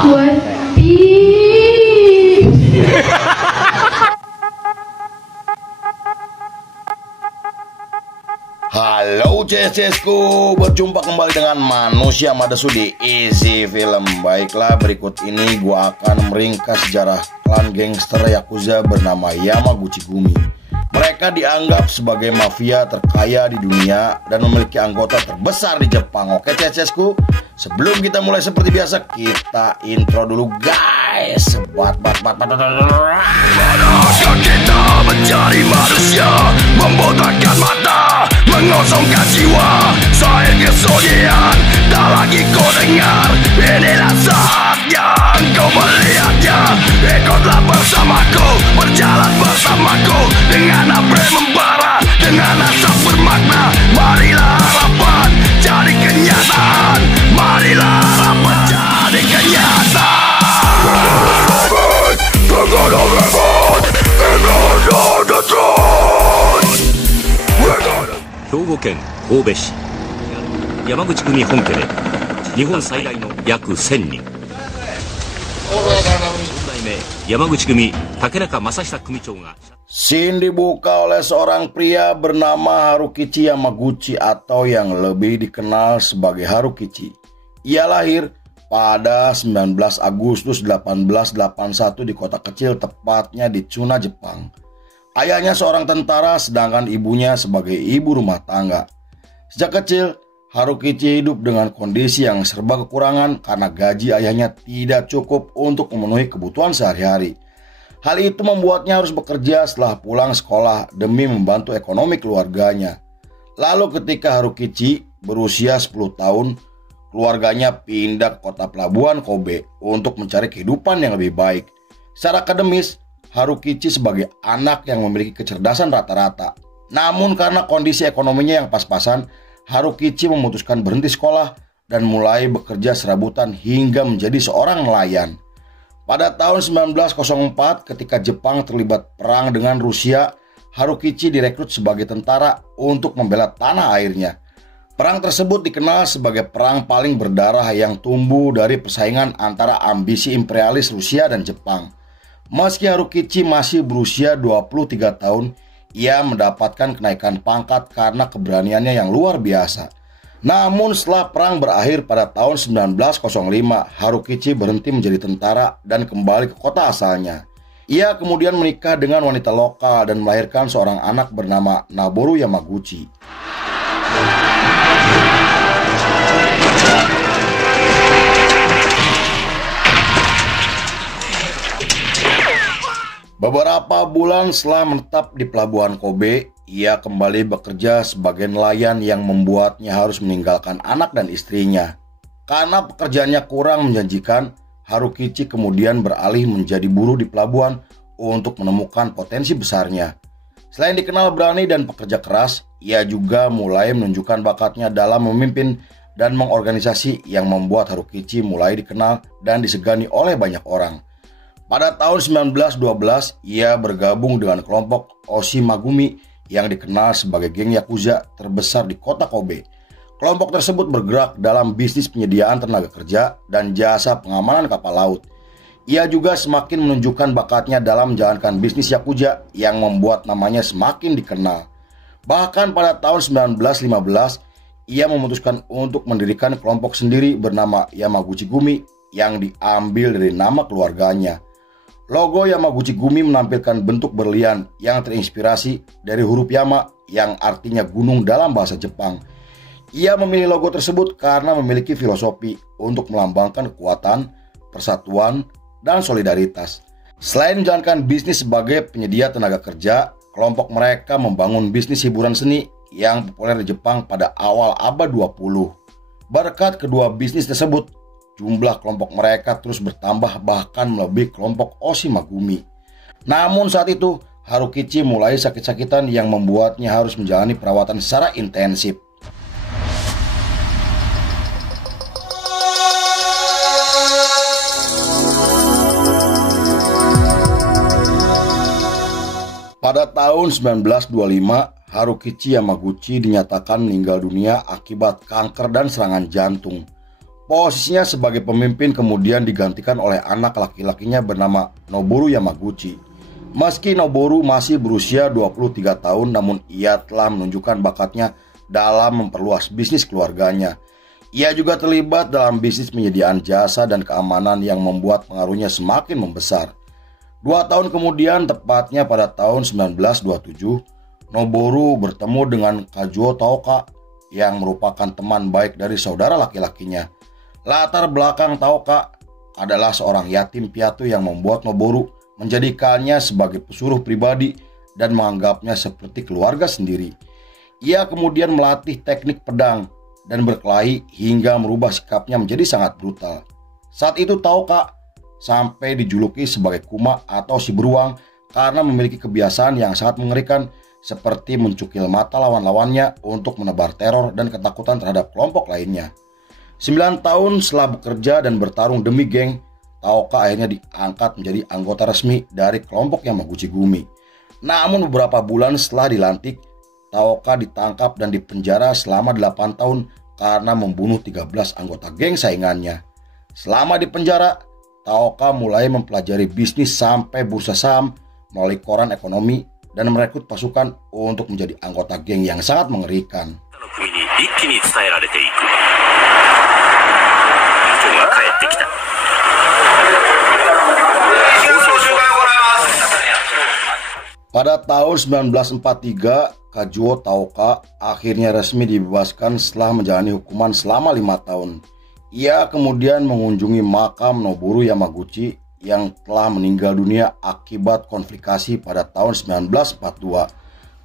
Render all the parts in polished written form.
buat Halo CSCSku, berjumpa kembali dengan Manusia Madasu di Easy Film. Baiklah, berikut ini gua akan meringkas sejarah klan gangster Yakuza bernama Yamaguchi Gumi. Mereka dianggap sebagai mafia terkaya di dunia dan memiliki anggota terbesar di Jepang. Oke CSCSku, sebelum kita mulai seperti biasa, kita intro dulu guys. Manakah kita mencari manusia, membotakkan mata, mengosongkan jiwa, saya kesunyian, tak lagi kau dengar. Inilah saat yang kau melihatnya. Ikutlah bersamaku, berjalan bersamaku, dengan apa membara, dengan asap bermakna. Marilah harapan jadi kenyataan, marilah harapan jadi kenyataan. 兵庫県神戸市山口組本家で日本最大の約1000人、4代目山口組竹中正久組長が Scene dibuka oleh seorang pria bernama Harukichi Yamaguchi atau yang lebih dikenal sebagai Harukichi. Ia lahir pada 19 Agustus 1881 di kota kecil tepatnya di Tsuna, Jepang. Ayahnya seorang tentara sedangkan ibunya sebagai ibu rumah tangga. Sejak kecil, Harukichi hidup dengan kondisi yang serba kekurangan karena gaji ayahnya tidak cukup untuk memenuhi kebutuhan sehari-hari. Hal itu membuatnya harus bekerja setelah pulang sekolah demi membantu ekonomi keluarganya. Lalu ketika Harukichi berusia 10 tahun, keluarganya pindah ke kota pelabuhan Kobe untuk mencari kehidupan yang lebih baik. Secara akademis, Harukichi sebagai anak yang memiliki kecerdasan rata-rata. Namun karena kondisi ekonominya yang pas-pasan, Harukichi memutuskan berhenti sekolah dan mulai bekerja serabutan hingga menjadi seorang nelayan. Pada tahun 1904 ketika Jepang terlibat perang dengan Rusia, Harukichi direkrut sebagai tentara untuk membela tanah airnya. Perang tersebut dikenal sebagai perang paling berdarah yang tumbuh dari persaingan antara ambisi imperialis Rusia dan Jepang. Meski Harukichi masih berusia 23 tahun, ia mendapatkan kenaikan pangkat karena keberaniannya yang luar biasa. Namun setelah perang berakhir pada tahun 1905, Harukichi berhenti menjadi tentara dan kembali ke kota asalnya. Ia kemudian menikah dengan wanita lokal dan melahirkan seorang anak bernama Noboru Yamaguchi. Beberapa bulan setelah menetap di pelabuhan Kobe, ia kembali bekerja sebagai nelayan yang membuatnya harus meninggalkan anak dan istrinya. Karena pekerjaannya kurang menjanjikan, Harukichi kemudian beralih menjadi buruh di pelabuhan untuk menemukan potensi besarnya. Selain dikenal berani dan pekerja keras, ia juga mulai menunjukkan bakatnya dalam memimpin dan mengorganisasi yang membuat Harukichi mulai dikenal dan disegani oleh banyak orang. Pada tahun 1912, ia bergabung dengan kelompok Oshimagumi yang dikenal sebagai geng Yakuza terbesar di kota Kobe. Kelompok tersebut bergerak dalam bisnis penyediaan tenaga kerja dan jasa pengamanan kapal laut. Ia juga semakin menunjukkan bakatnya dalam menjalankan bisnis Yakuza yang membuat namanya semakin dikenal. Bahkan pada tahun 1915, ia memutuskan untuk mendirikan kelompok sendiri bernama Yamaguchi Gumi yang diambil dari nama keluarganya. Logo Yamaguchi Gumi menampilkan bentuk berlian yang terinspirasi dari huruf Yama yang artinya gunung dalam bahasa Jepang. Ia memilih logo tersebut karena memiliki filosofi untuk melambangkan kekuatan, persatuan, dan solidaritas. Selain menjalankan bisnis sebagai penyedia tenaga kerja, kelompok mereka membangun bisnis hiburan seni yang populer di Jepang pada awal abad 20. Berkat kedua bisnis tersebut, jumlah kelompok mereka terus bertambah bahkan melebihi kelompok Oshimagumi. Namun saat itu, Harukichi mulai sakit-sakitan yang membuatnya harus menjalani perawatan secara intensif. Pada tahun 1925, Harukichi Yamaguchi dinyatakan meninggal dunia akibat kanker dan serangan jantung. Posisinya sebagai pemimpin kemudian digantikan oleh anak laki-lakinya bernama Noboru Yamaguchi. Meski Noboru masih berusia 23 tahun, namun ia telah menunjukkan bakatnya dalam memperluas bisnis keluarganya. Ia juga terlibat dalam bisnis penyediaan jasa dan keamanan yang membuat pengaruhnya semakin membesar. 2 tahun kemudian, tepatnya pada tahun 1927, Noboru bertemu dengan Kazuo Taoka yang merupakan teman baik dari saudara laki-lakinya. Latar belakang Taoka adalah seorang yatim piatu yang membuat Noboru menjadikannya sebagai pesuruh pribadi dan menganggapnya seperti keluarga sendiri. Ia kemudian melatih teknik pedang dan berkelahi hingga merubah sikapnya menjadi sangat brutal. Saat itu Taoka sampai dijuluki sebagai Kuma atau si beruang karena memiliki kebiasaan yang sangat mengerikan seperti mencukil mata lawan-lawannya untuk menebar teror dan ketakutan terhadap kelompok lainnya. 9 tahun setelah bekerja dan bertarung demi geng, Taoka akhirnya diangkat menjadi anggota resmi dari kelompok Yamaguchi Gumi. Namun beberapa bulan setelah dilantik, Taoka ditangkap dan dipenjara selama 8 tahun karena membunuh 13 anggota geng saingannya. Selama di penjara, Taoka mulai mempelajari bisnis sampai bursa saham melalui koran ekonomi dan merekrut pasukan untuk menjadi anggota geng yang sangat mengerikan. Pada tahun 1943, Kazuo Taoka akhirnya resmi dibebaskan setelah menjalani hukuman selama 5 tahun. Ia kemudian mengunjungi makam Noboru Yamaguchi yang telah meninggal dunia akibat komplikasi pada tahun 1942.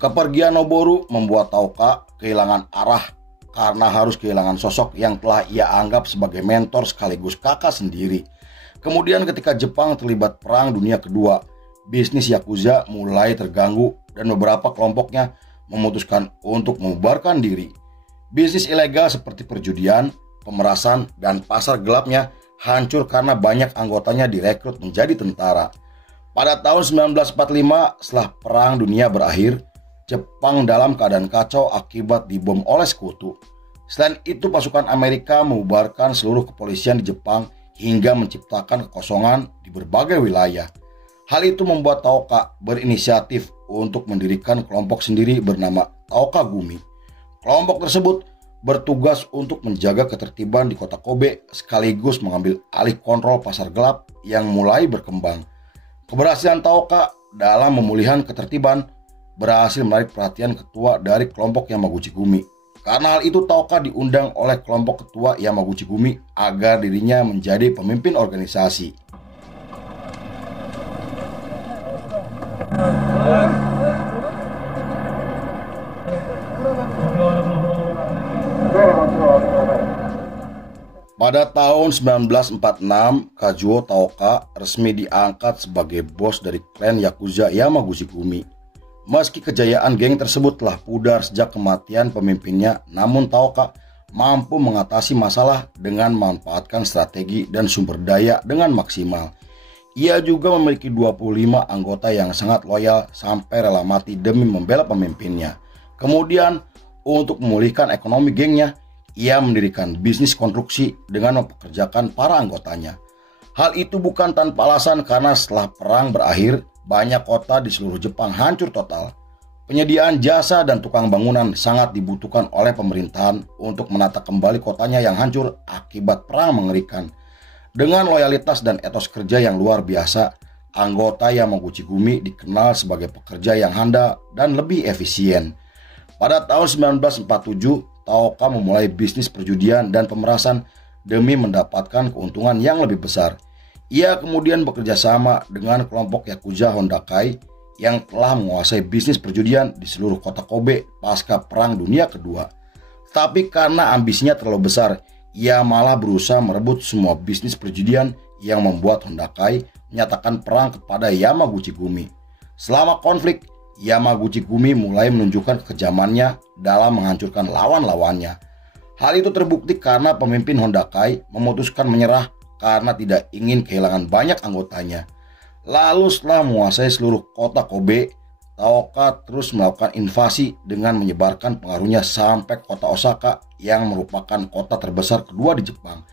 Kepergian Noboru membuat Taoka kehilangan arah karena harus kehilangan sosok yang telah ia anggap sebagai mentor sekaligus kakak sendiri. Kemudian ketika Jepang terlibat Perang Dunia Kedua, bisnis Yakuza mulai terganggu dan beberapa kelompoknya memutuskan untuk membubarkan diri. Bisnis ilegal seperti perjudian, pemerasan, dan pasar gelapnya hancur karena banyak anggotanya direkrut menjadi tentara. Pada tahun 1945, setelah Perang Dunia berakhir, Jepang dalam keadaan kacau akibat dibom oleh sekutu. Selain itu, pasukan Amerika membubarkan seluruh kepolisian di Jepang hingga menciptakan kekosongan di berbagai wilayah. Hal itu membuat Taoka berinisiatif untuk mendirikan kelompok sendiri bernama Taoka Gumi. Kelompok tersebut bertugas untuk menjaga ketertiban di kota Kobe sekaligus mengambil alih kontrol pasar gelap yang mulai berkembang. Keberhasilan Taoka dalam pemulihan ketertiban berhasil menarik perhatian ketua dari kelompok Yamaguchi Gumi. Karena hal itu, Taoka diundang oleh kelompok ketua Yamaguchi Gumi agar dirinya menjadi pemimpin organisasi. Pada tahun 1946, Kazuo Taoka resmi diangkat sebagai bos dari klan Yakuza Yamaguchi Gumi. Meski kejayaan geng tersebut telah pudar sejak kematian pemimpinnya, namun Taoka mampu mengatasi masalah dengan memanfaatkan strategi dan sumber daya dengan maksimal. Ia juga memiliki 25 anggota yang sangat loyal sampai rela mati demi membela pemimpinnya. Kemudian, untuk memulihkan ekonomi gengnya, ia mendirikan bisnis konstruksi dengan mempekerjakan para anggotanya. Hal itu bukan tanpa alasan karena setelah perang berakhir, banyak kota di seluruh Jepang hancur total. Penyediaan jasa dan tukang bangunan sangat dibutuhkan oleh pemerintahan untuk menata kembali kotanya yang hancur akibat perang mengerikan. Dengan loyalitas dan etos kerja yang luar biasa, anggota Yamaguchi Gumi dikenal sebagai pekerja yang handal dan lebih efisien. Pada tahun 1947, Taoka memulai bisnis perjudian dan pemerasan demi mendapatkan keuntungan yang lebih besar. Ia kemudian bekerja sama dengan kelompok Yakuza Hondakai yang telah menguasai bisnis perjudian di seluruh kota Kobe pasca Perang Dunia Kedua. Tapi karena ambisinya terlalu besar, ia malah berusaha merebut semua bisnis perjudian yang membuat Hondakai menyatakan perang kepada Yamaguchi Gumi. Selama konflik, Yamaguchi Gumi mulai menunjukkan kekejamannya dalam menghancurkan lawan-lawannya. Hal itu terbukti karena pemimpin Hondakai memutuskan menyerah karena tidak ingin kehilangan banyak anggotanya. Lalu setelah menguasai seluruh kota Kobe, Taoka terus melakukan invasi dengan menyebarkan pengaruhnya sampai kota Osaka yang merupakan kota terbesar kedua di Jepang.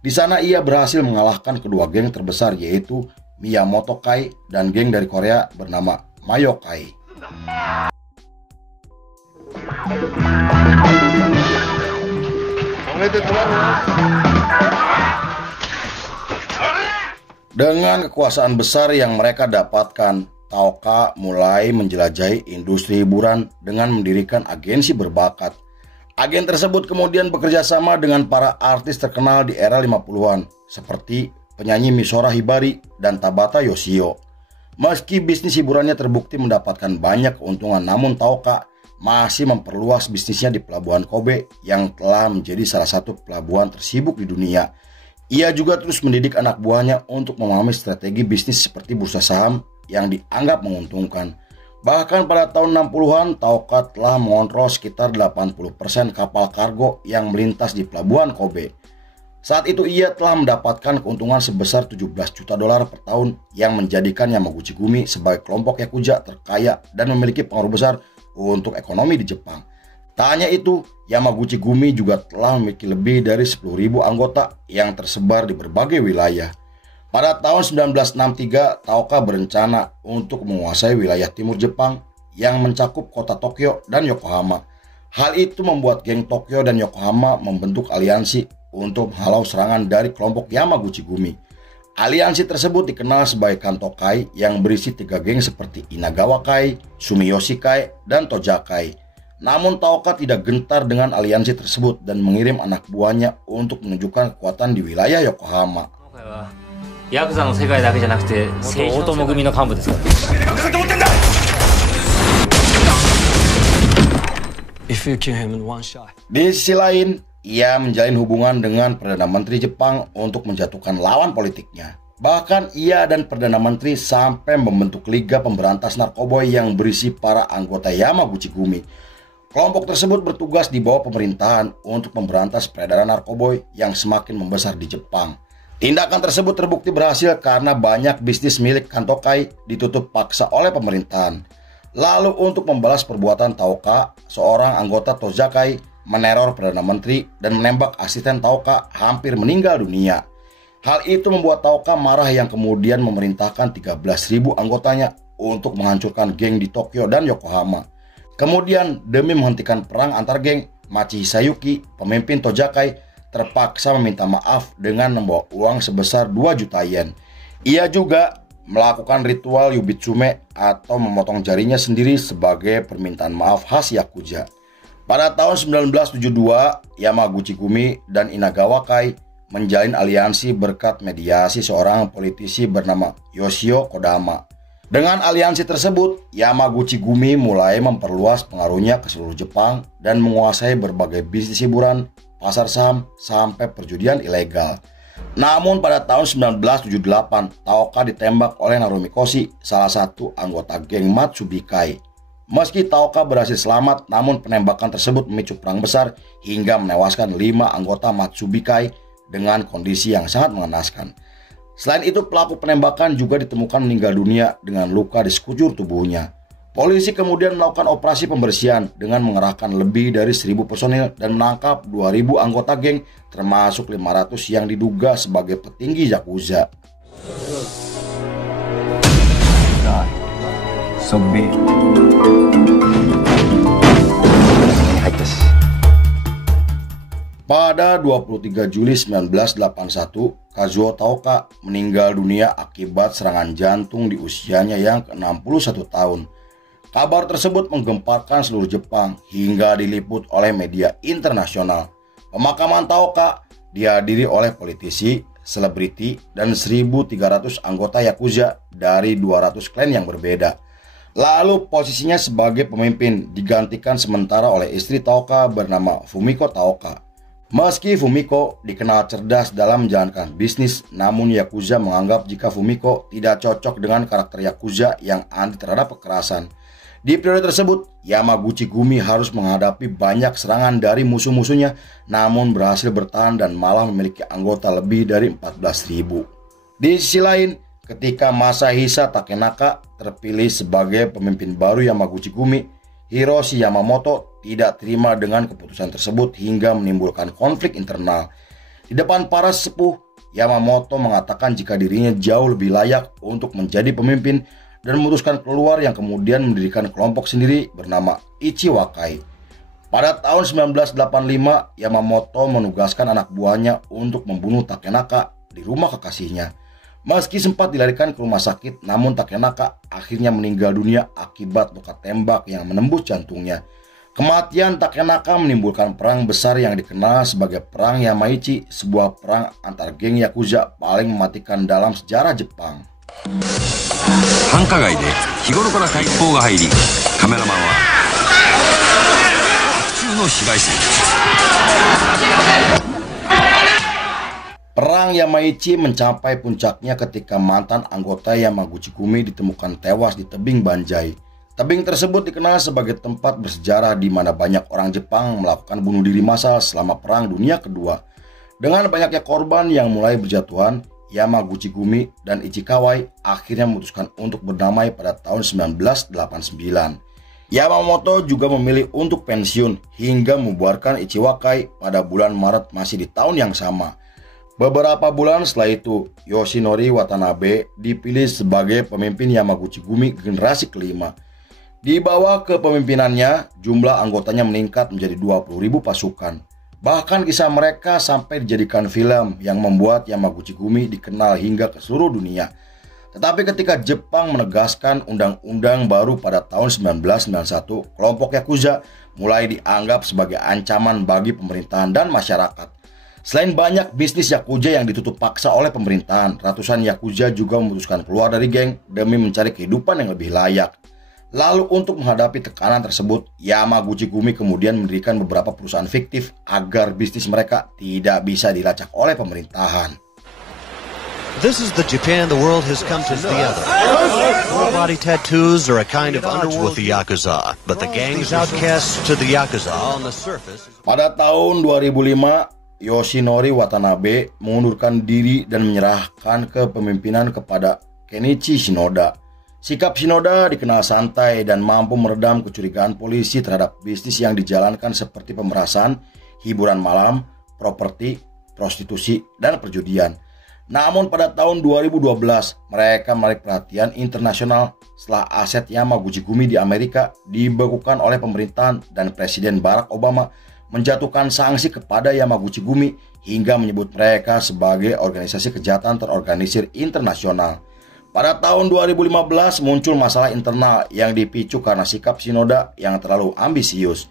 Di sana ia berhasil mengalahkan kedua geng terbesar yaitu Miyamoto Kai dan geng dari Korea bernama Mayokai. Dengan kekuasaan besar yang mereka dapatkan, Taoka mulai menjelajahi industri hiburan dengan mendirikan agensi berbakat. Agen tersebut kemudian bekerja sama dengan para artis terkenal di era 50-an seperti penyanyi Misora Hibari dan Tabata Yoshio. Meski bisnis hiburannya terbukti mendapatkan banyak keuntungan, namun Taoka masih memperluas bisnisnya di Pelabuhan Kobe yang telah menjadi salah satu pelabuhan tersibuk di dunia. Ia juga terus mendidik anak buahnya untuk memahami strategi bisnis seperti bursa saham yang dianggap menguntungkan. Bahkan pada tahun 60-an, Taoka telah mengontrol sekitar 80% kapal kargo yang melintas di Pelabuhan Kobe. Saat itu ia telah mendapatkan keuntungan sebesar 17 juta dolar per tahun yang menjadikan Yamaguchi Gumi sebagai kelompok yakuza terkaya dan memiliki pengaruh besar untuk ekonomi di Jepang. Tak hanya itu, Yamaguchi Gumi juga telah memiliki lebih dari 10.000 anggota yang tersebar di berbagai wilayah. Pada tahun 1963, Taoka berencana untuk menguasai wilayah timur Jepang yang mencakup kota Tokyo dan Yokohama. Hal itu membuat geng Tokyo dan Yokohama membentuk aliansi untuk menghalau serangan dari kelompok Yamaguchi Gumi. Aliansi tersebut dikenal sebagai Kanto Kai yang berisi 3 geng seperti Inagawa Kai, Sumiyoshi Kai, dan Toja Kai. Namun Taoka tidak gentar dengan aliansi tersebut dan mengirim anak buahnya untuk menunjukkan kekuatan di wilayah Yokohama. Di sisi lain, ia menjalin hubungan dengan Perdana Menteri Jepang untuk menjatuhkan lawan politiknya. Bahkan ia dan Perdana Menteri sampai membentuk Liga Pemberantas Narkoba yang berisi para anggota Yamaguchi Gumi. Kelompok tersebut bertugas di bawah pemerintahan untuk memberantas peredaran narkoba yang semakin membesar di Jepang. Tindakan tersebut terbukti berhasil karena banyak bisnis milik Kanto Kai ditutup paksa oleh pemerintahan. Lalu untuk membalas perbuatan Taoka, seorang anggota Toja Kai meneror Perdana Menteri dan menembak asisten Taoka hampir meninggal dunia. Hal itu membuat Taoka marah yang kemudian memerintahkan 13.000 anggotanya untuk menghancurkan geng di Tokyo dan Yokohama. Kemudian demi menghentikan perang antar geng, Machi Hisayuki, pemimpin Toja Kai, terpaksa meminta maaf dengan membawa uang sebesar 2 juta yen. Ia juga melakukan ritual Yubitsume atau memotong jarinya sendiri sebagai permintaan maaf khas yakuza. Pada tahun 1972, Yamaguchi Gumi dan Inagawa Kai menjalin aliansi berkat mediasi seorang politisi bernama Yoshio Kodama. Dengan aliansi tersebut, Yamaguchi Gumi mulai memperluas pengaruhnya ke seluruh Jepang dan menguasai berbagai bisnis hiburan, pasar saham, sampai perjudian ilegal. Namun pada tahun 1978, Taoka ditembak oleh Narumi Koshi, salah satu anggota geng Matsubikai. Meski Taoka berhasil selamat, namun penembakan tersebut memicu perang besar hingga menewaskan 5 anggota Matsubikai dengan kondisi yang sangat mengenaskan. Selain itu, pelaku penembakan juga ditemukan meninggal dunia dengan luka di sekujur tubuhnya. Polisi kemudian melakukan operasi pembersihan dengan mengerahkan lebih dari 1.000 personil dan menangkap 2.000 anggota geng, termasuk 500 yang diduga sebagai petinggi yakuza. Pada 23 Juli 1981, Kazuo Taoka meninggal dunia akibat serangan jantung di usianya yang ke-61 tahun. Kabar tersebut menggemparkan seluruh Jepang hingga diliput oleh media internasional. Pemakaman Taoka dihadiri oleh politisi, selebriti, dan 1.300 anggota yakuza dari 200 klan yang berbeda. Lalu posisinya sebagai pemimpin digantikan sementara oleh istri Taoka bernama Fumiko Taoka. Meski Fumiko dikenal cerdas dalam menjalankan bisnis, namun yakuza menganggap jika Fumiko tidak cocok dengan karakter yakuza yang anti terhadap kekerasan. Di periode tersebut, Yamaguchi Gumi harus menghadapi banyak serangan dari musuh-musuhnya, namun berhasil bertahan dan malah memiliki anggota lebih dari 14.000. Di sisi lain, ketika Masahisa Takenaka terpilih sebagai pemimpin baru Yamaguchi Gumi, Hiroshi Yamamoto tidak terima dengan keputusan tersebut hingga menimbulkan konflik internal. Di depan para sepuh, Yamamoto mengatakan jika dirinya jauh lebih layak untuk menjadi pemimpin dan memutuskan keluar yang kemudian mendirikan kelompok sendiri bernama Ichiwakai. Pada tahun 1985, Yamamoto menugaskan anak buahnya untuk membunuh Takenaka di rumah kekasihnya. Meski sempat dilarikan ke rumah sakit, namun Takenaka akhirnya meninggal dunia akibat luka tembak yang menembus jantungnya. Kematian Takenaka menimbulkan perang besar yang dikenal sebagai Perang Yamaichi, sebuah perang antar geng Yakuza paling mematikan dalam sejarah Jepang. 繁華街で日頃から海報が入り、カメラマンは普通の被害者です。 Perang Yamaichi mencapai puncaknya ketika mantan anggota Yamaguchi-gumi ditemukan tewas di tebing Banjai. Tebing tersebut dikenal sebagai tempat bersejarah di mana banyak orang Jepang melakukan bunuh diri massal selama Perang Dunia Kedua. Dengan banyaknya korban yang mulai berjatuhan, Yamaguchi-gumi dan Ichikawai akhirnya memutuskan untuk berdamai pada tahun 1989. Yamamoto juga memilih untuk pensiun hingga membubarkan Ichiwakai pada bulan Maret masih di tahun yang sama. Beberapa bulan setelah itu, Yoshinori Watanabe dipilih sebagai pemimpin Yamaguchi-gumi generasi kelima. Di bawah kepemimpinannya, jumlah anggotanya meningkat menjadi 20.000 pasukan. Bahkan kisah mereka sampai dijadikan film yang membuat Yamaguchi-gumi dikenal hingga ke seluruh dunia. Tetapi ketika Jepang menegaskan undang-undang baru pada tahun 1991, kelompok Yakuza mulai dianggap sebagai ancaman bagi pemerintahan dan masyarakat. Selain banyak bisnis Yakuza yang ditutup paksa oleh pemerintahan, ratusan Yakuza juga memutuskan keluar dari geng demi mencari kehidupan yang lebih layak. Lalu untuk menghadapi tekanan tersebut, Yamaguchi-gumi kemudian mendirikan beberapa perusahaan fiktif agar bisnis mereka tidak bisa dilacak oleh pemerintahan. This is the Japan the world has come to know the other. Full-body tattoos are a kind of underworld with the Yakuza, but the gang's outcasts to the Yakuza on the surface. Pada tahun 2005, Yoshinori Watanabe mengundurkan diri dan menyerahkan kepemimpinan kepada Kenichi Shinoda. Sikap Shinoda dikenal santai dan mampu meredam kecurigaan polisi terhadap bisnis yang dijalankan seperti pemerasan, hiburan malam, properti, prostitusi, dan perjudian. Namun pada tahun 2012, mereka menarik perhatian internasional setelah aset Yamaguchi-gumi di Amerika dibekukan oleh pemerintahan dan Presiden Barack Obama menjatuhkan sanksi kepada Yamaguchi-gumi hingga menyebut mereka sebagai organisasi kejahatan terorganisir internasional. Pada tahun 2015 muncul masalah internal yang dipicu karena sikap Shinoda yang terlalu ambisius.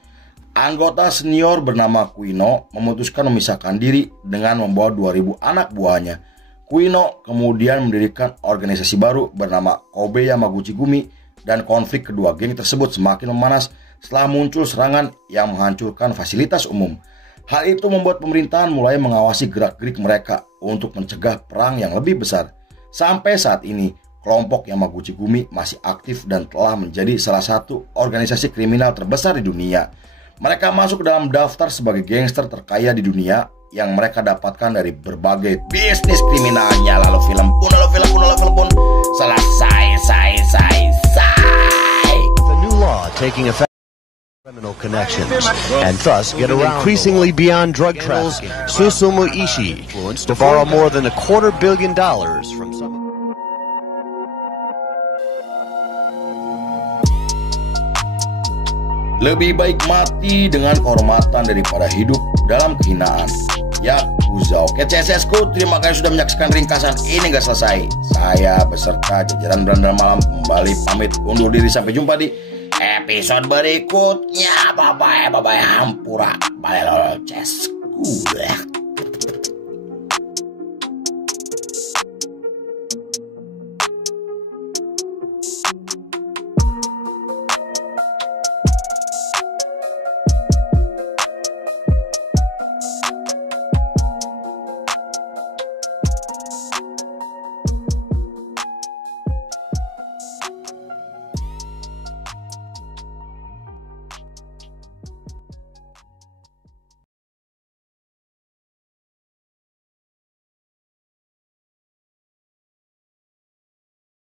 Anggota senior bernama Kuino memutuskan memisahkan diri dengan membawa 2.000 anak buahnya. Kuino kemudian mendirikan organisasi baru bernama Kobe Yamaguchi-gumi dan konflik kedua geng tersebut semakin memanas setelah muncul serangan yang menghancurkan fasilitas umum. Hal itu membuat pemerintahan mulai mengawasi gerak-gerik mereka untuk mencegah perang yang lebih besar. Sampai saat ini, kelompok Yamaguchi-gumi masih aktif dan telah menjadi salah satu organisasi kriminal terbesar di dunia. Mereka masuk ke dalam daftar sebagai gangster terkaya di dunia yang mereka dapatkan dari berbagai bisnis kriminalnya. Lalu film pun selesai. The new law taking effect criminal connections and thus getting increasingly beyond drug trafficking. Susumu Ishii to borrow more than $250 million from some. Lebih baik mati dengan kehormatan daripada hidup dalam kehinaan. Yakuza. Oke CSSku, terima kasih sudah menyaksikan ringkasan ini gak selesai. Saya beserta jajaran Berandal Malam kembali pamit undur diri, sampai jumpa di episode berikutnya. Bye bye hampura. Bye CSSku.